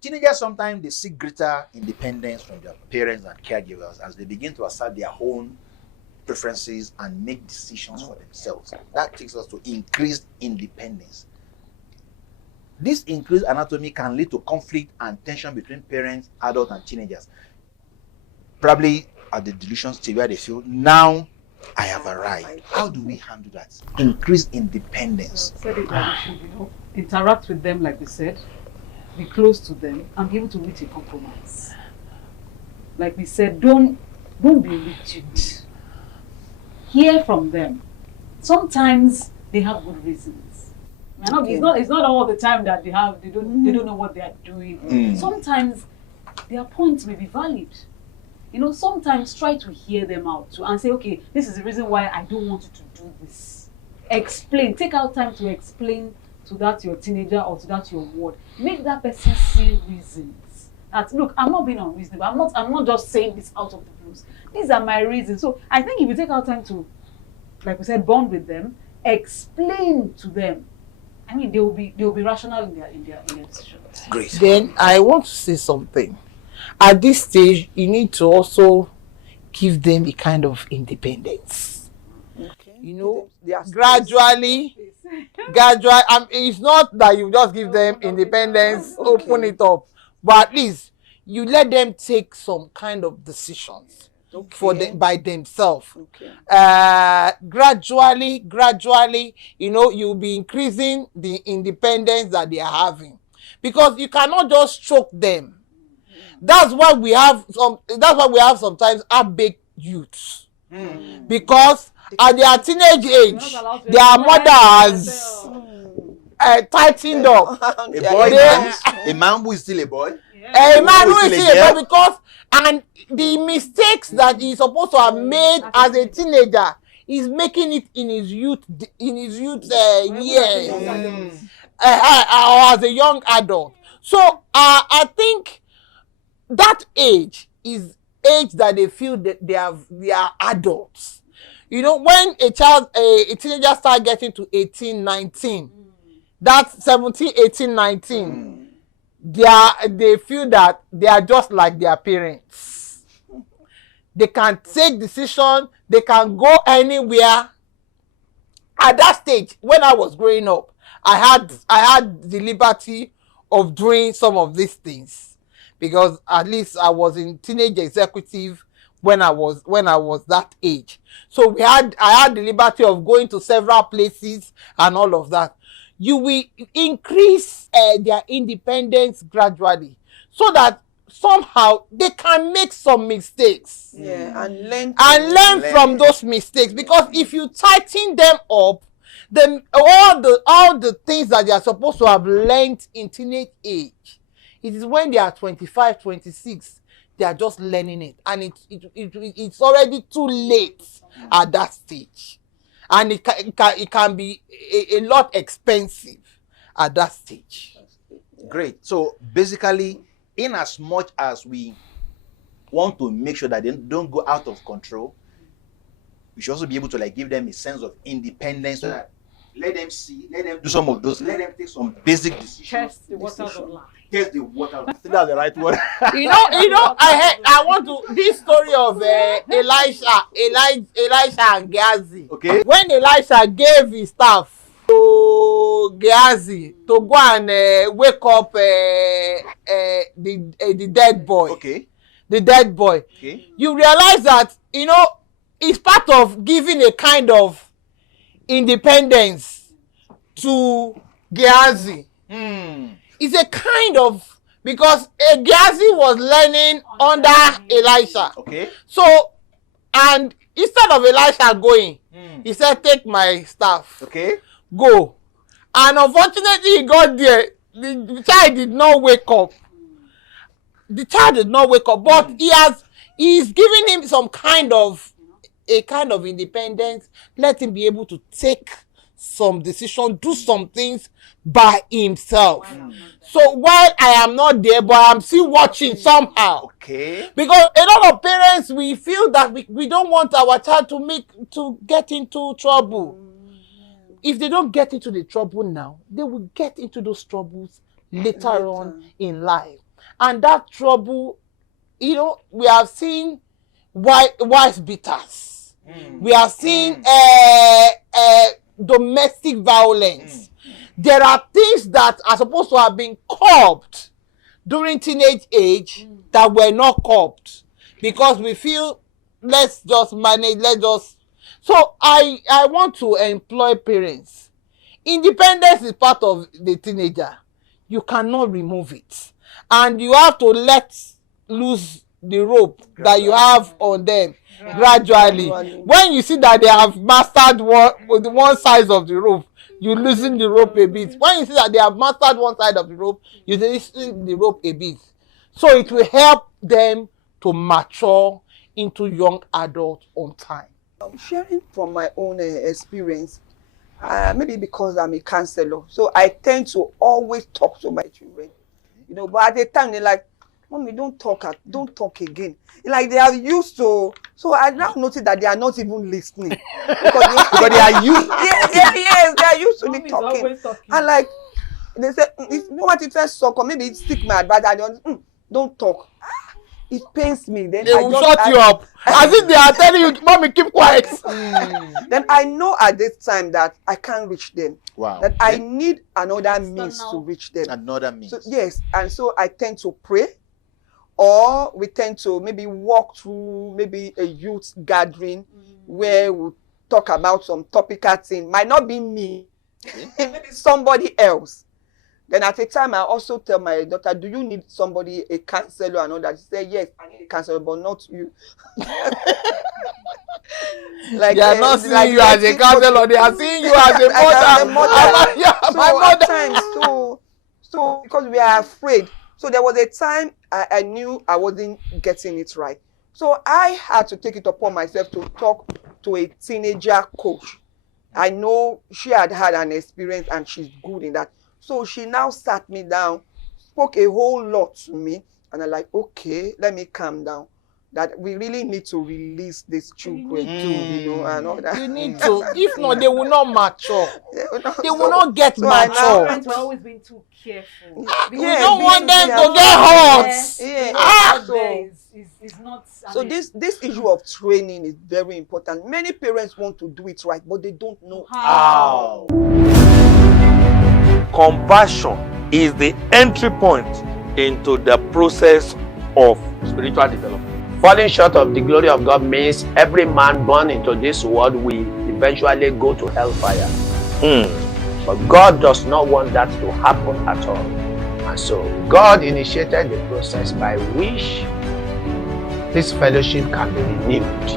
teenagers sometimes they seek greater independence from their parents and caregivers as they begin to assert their own preferences and make decisions for themselves. That takes us to increased independence. This increased autonomy can lead to conflict and tension between parents, adults, and teenagers. Probably at the delusion stage where they feel, now I have arrived. How do we handle that? Increased independence. Said it like we should, interact with them like we said, be close to them, and be able to reach a compromise. Like we said, don't be rigid. Hear from them. Sometimes they have good reasons. It's not all the time that they don't know what they are doing. Sometimes their points may be valid. Sometimes try to hear them out too and say, okay, this is the reason why I don't want you to do this. Explain. Take out time to explain to that your teenager or to that your ward. Make that person see reasons. That look, I'm not being unreasonable. I'm not just saying this out of the blues. These are my reasons. So I think if you take out time to, like we said, bond with them, explain to them. I mean, they will be rational in their decisions. Great. Then I want to say something. At this stage, you need to also give them a kind of independence. Okay. Gradually. It's not that you just give them independence, open it up, but at least you let them take some kind of decisions for them by themselves. Okay. Gradually, you'll be increasing the independence that they are having, because you cannot just choke them. That's why we have sometimes half-baked youths, because at their teenage age, their mothers tightened up. A man who is still a boy. A man who is still a boy, because and the mistakes that he's supposed to have made as a teenager, he's making it in his youth years, or as a young adult. So I think that age is age that they feel that they are adults. When a teenager start getting to 18, 19, that's 17, 18, 19, they feel that they are just like their parents. They can take decisions, they can go anywhere. At that stage, when I was growing up, I had the liberty of doing some of these things, because at least I was in teenage executive when I was that age. So I had the liberty of going to several places and all of that. You will increase their independence gradually, so that somehow they can make some mistakes. Yeah, and learn from those mistakes. Because if you tighten them up, then all the things that they are supposed to have learned in teenage age, it is when they are 25, 26, they are just learning it, and it's already too late at that stage, and it can be a lot expensive at that stage. Great. So basically, in as much as we want to make sure that they don't go out of control, we should also be able to give them a sense of independence, so that let them do some of those, let them take some basic decisions. Test the waters of life. Test the water. I think that's the right word. I want to this story of Elisha and Gehazi. Okay. When Elisha gave his staff to Gehazi to go and wake up the dead boy. Okay. The dead boy. Okay. You realize that it's part of giving a kind of independence to Gehazi. It's a kind of, because Gehazi was learning under Elisha. Okay. So, and instead of Elisha going, he said, take my staff. Okay. Go. And unfortunately, he got there. The child did not wake up. But he's giving him some kind of independence. Let him be able to take some decision, do some things by himself. So while I am not there, but I'm still watching somehow. Okay. Because a lot of parents, we feel that we don't want our child to get into trouble. If they don't get into the trouble now, they will get into those troubles later on in life. And that trouble, you know, we have seen wives beaters. We have seen domestic violence. There are things that are supposed to have been curbed during teenage age that were not curbed because we feel let's just manage, so I want to employ parents. Independence is part of the teenager. You cannot remove it. And you have to let loose the rope that you have on them gradually. When you see that they have mastered one side of the rope, you loosen the rope a bit. When you see that they have mastered one side of the rope, you loosen the rope a bit. So it will help them to mature into young adults on time. Sharing from my own experience, maybe because I'm a counselor, so I tend to always talk to my children. You know, but at the time they're like, "Mommy, don't talk again." Like they are used to. So I now notice that they are not even listening because they are used. Yes, they are used to the talking. And like they say, if you want to first suck or maybe stick my advice, I don't talk. It pains me. Then they will shut you up as if they are telling you, "Mommy, keep quiet." Then I know at this time that I can't reach them. Wow. That I need another means to reach them. Another means. So, yes, and so I tend to pray, or we tend to maybe walk through maybe a youth gathering where we talk about some topical thing. Might not be me, maybe somebody else. Then at a time, I also tell my daughter, "Do you need somebody, a counselor and all that?" She said, "Yes, I need a counselor, but not you." Like they are not seeing you as a counselor; they are seeing you as a mother. At times, so because we are afraid. So there was a time I knew I wasn't getting it right. So I had to take it upon myself to talk to a teenager coach. I know she had an experience and she's good in that. So she now sat me down, spoke a whole lot to me, and I'm like, okay, let me calm down. That we really need to release these children too, you know, and all that. You need to. If not, they will not mature. They will not get mature. Parents are always being too careful. We don't want them to get hurt. Is not. So this issue of training is very important. Many parents want to do it right, but they don't know how. Compassion is the entry point into the process of spiritual development. Falling short of the glory of God means every man born into this world will eventually go to hellfire. But God does not want that to happen at all. And so God initiated the process by which this fellowship can be renewed.